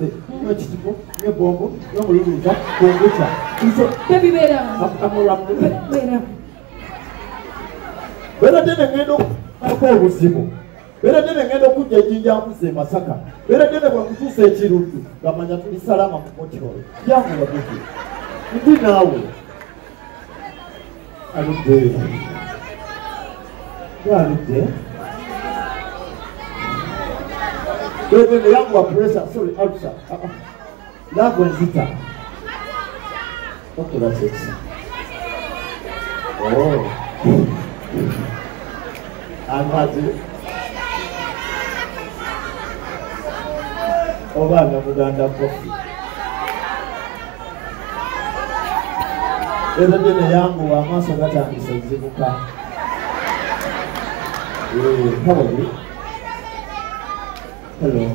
Mire, no chico, no bombo, no moluca, kombucha. Baby bera. Bera. Bera tena ngendo kwa usimu. Bera tena ngendo kujja jinja muse Masaka. Bera tena kwa kutusa ekirutu. Gamanya tuli salama ku Mochoro. Yangu wabiki. Ndi nawe. Aludde. Aludde. Bebe yangu wa pressure, sorry, ulcer. Love and zita. What was it? Oh. I'm happy. Obana Muganda coffee. Bebe dene yangu wa maso gata nisezibuka. How are you? Hello.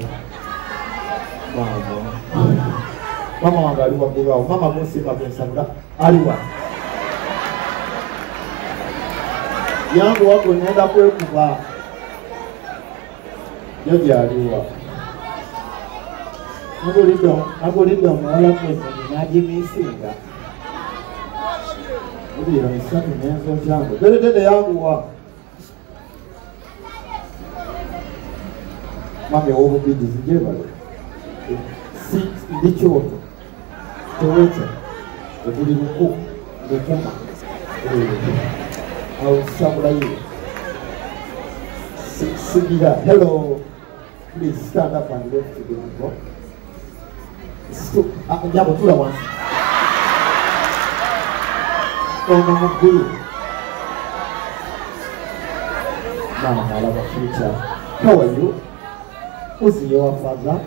Mama wangu aliwa kuwa. Mama Musi mabensanga. Aliwa. Yangu wako nenda kwe kuwa. Yogi aliwa. Nagolido mwala kwenye ninaji misinga. Udi ya misaki menzo jangu. Dede yangu wa. Mami ovu bidi zijebale. Si ndichoto. Towecha. Ebuli nuku. Nukuma. Au sabula yu. Sigira. Hello. Please stand up and left to the people. Njabo tula wansi. Ono mugulu. Mama alaba future. How are you? Uzi your father.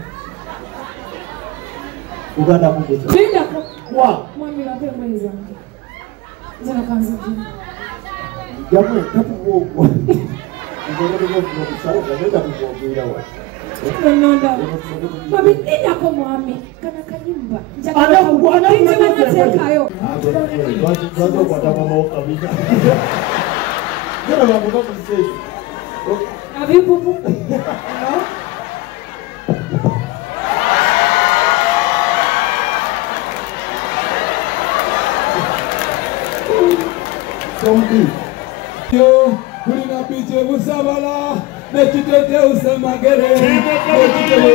Uganda Mungu. Pinda kwa. Mwami wape mweza. Zana kanzi jini. Jamwe kati mwoko. Ngoro mwoko kusauka nenda kukumbira wa. Nonda. Mami pinda kwa mwami. Kana kanyimba. Ana Tekayo. Wazo kwa tamamo kabisa. Kuna mambo kama sisi. Avipupu. Yo, kulina piche busabala, nekitete usamagere, nekitete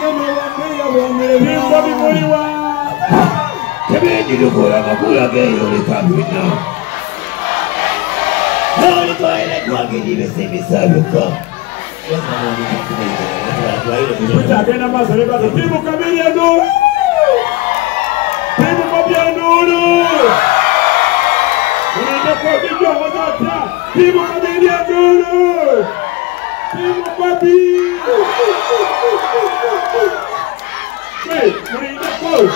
yeme wameya wamere bimba bimuriwa. Kebendi lukula makula geyo likapina. Hali kwa ile kwa gidi saluka. Mutagenda mazale bazo timu kamili ya nuru. Timu mabia nuru. Kwa kijua wazata, timu kamili ya nuru. Timu mabi. Hey, murinde kwa.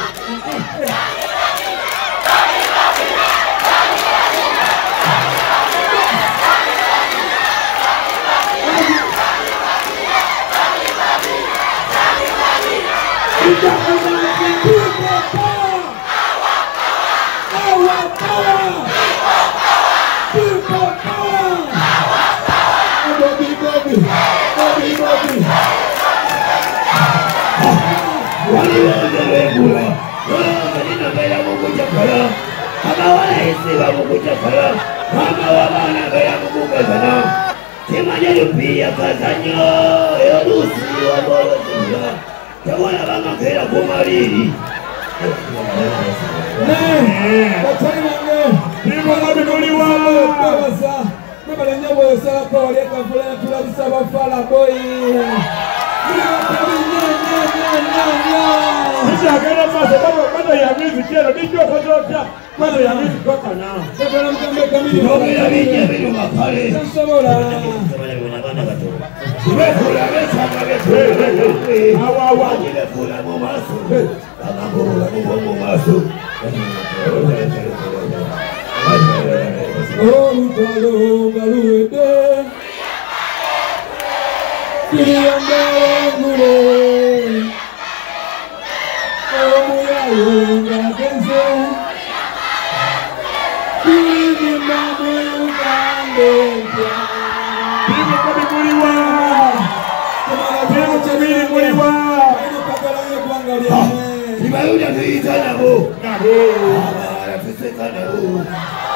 Tibayuda tuyita nabo. Abawala tuseka nabo.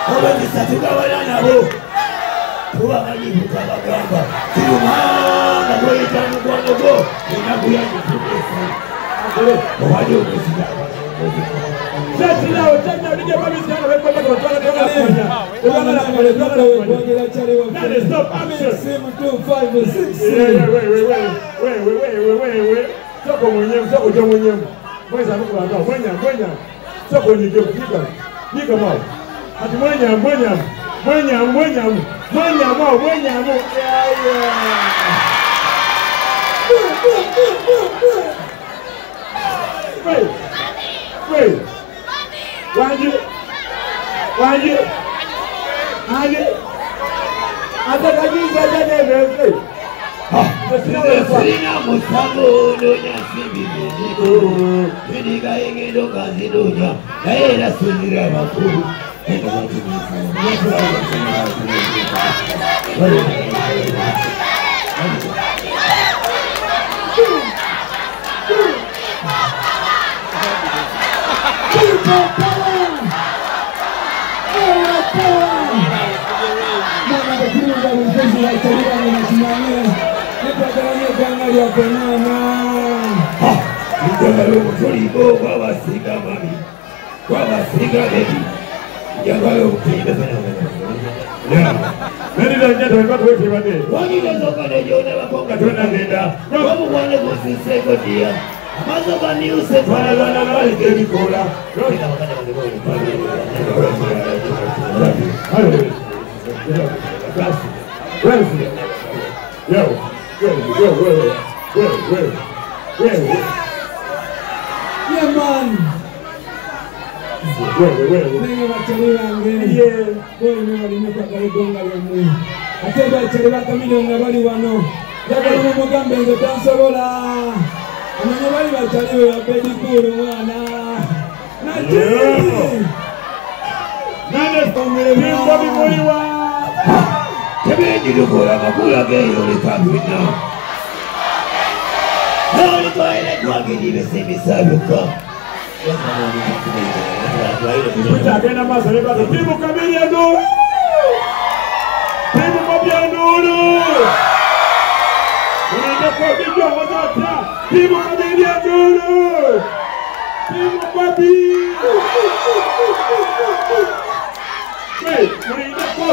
Obagisa tugabana nabo. Tubamanyi tukabagamba. Kirumanga bweyita mukwano gwo. Ennaku yange tugesa. Obadde okusiga Chachilao, chacha, nije pamisiano, weko mato, twala twala stop action. Soko mwenyewe, soko jo mwenyewe. Mweza nuku wanda, mwenya. Soko nige kupika. Nika mao. Ati mwenya. Wait. Wanji. Atakajiza jane. Sina musago donya sibibido. Ndiga yengedo kazi donya. Naera sunira makuru. Ladies and gentlemen, what wait for today? Wani nazoka nejione wakonga tunagenda. Wamu wane kusiseko dia. Mazoka ni usefu wana walikeni kola. Yeah, man. Nenge wachali wange. Boy mwali mekakali gonga yamwe. Atebe wachali waka milioni wali wano. Yaka lumu mugambe nge tansobola. Amanye wali wachali wa bedi kuru mwana. Nane fomile bimbo bimuliwa. Kebeji lukula makula geyo likambina. Noli kwa ile kwa gidi saluka. Kutagenda maso lebato timu kabili ya nuru. Timu kabili ya nuru. Unaenda kwa kijua wazata. Timu kabili ya nuru. Timu kabili. Wait, unaenda kwa.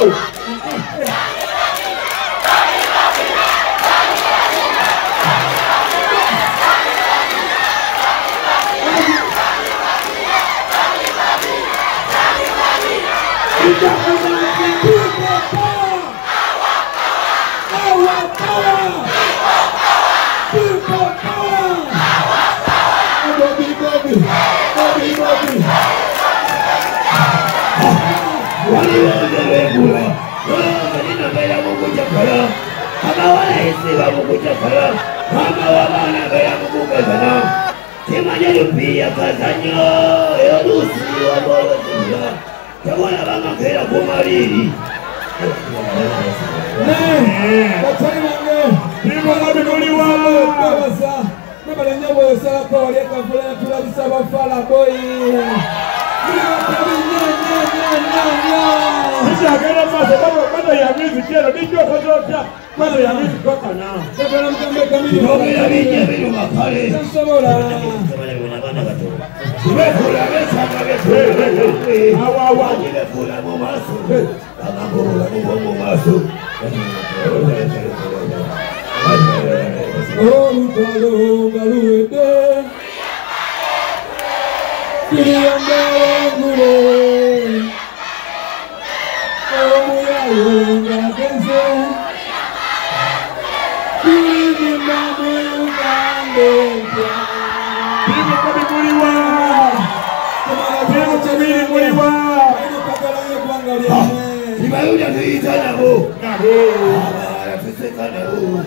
Tibayuda tuyita nabo. Abawala tuseka nabo.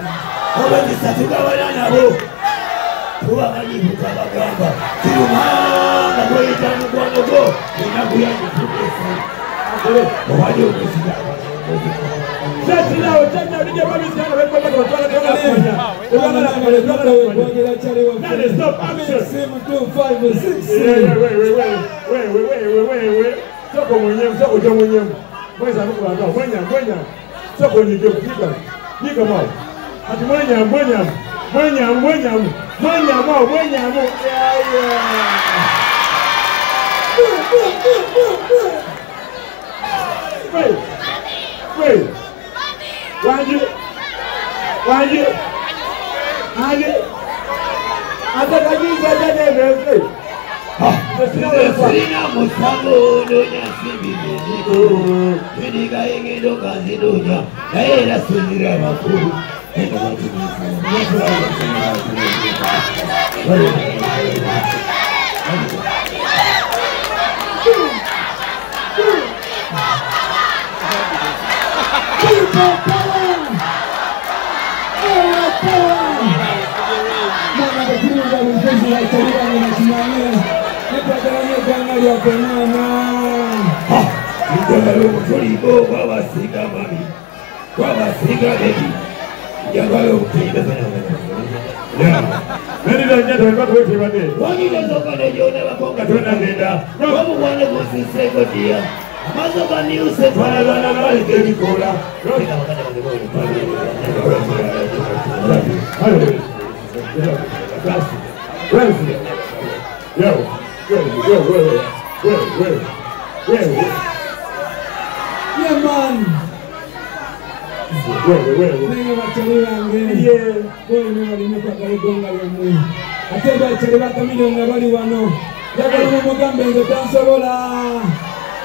Obagisa tugabana nabo. Tubamanyi tukabagamba. Kirumanga bweyita mukwano gwo. Ennaku yange tugesa. Obadde okusiga Chachilao, chachilao, nije mami sana wewe kwa kutoka Nani stop action. 7 we. Soko mwenyewe, soko jo mwenyewe. Mweza nukulanda, mwenya. Soko nige kufika. Nika mao. Ati mwenya. Wait. Wanji. Atakajiza jana Sina musango donya sibibiko Kediga yengedo kazi donya Naela sunira makuru Ladies and gentlemen, what wait for me? Wani nazoka nejione wakonga tunangenda Wamu wane kusiseko dia Mazoka ni use Wana walike nikola. Yeah, man. Nenge bachali bange boine bali mepaka egonga lyomwe ate bachali bakamiliyoni bali wano jagala mumugambe nze tansobola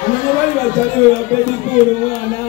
amanye bali bachali be babedikulu mwana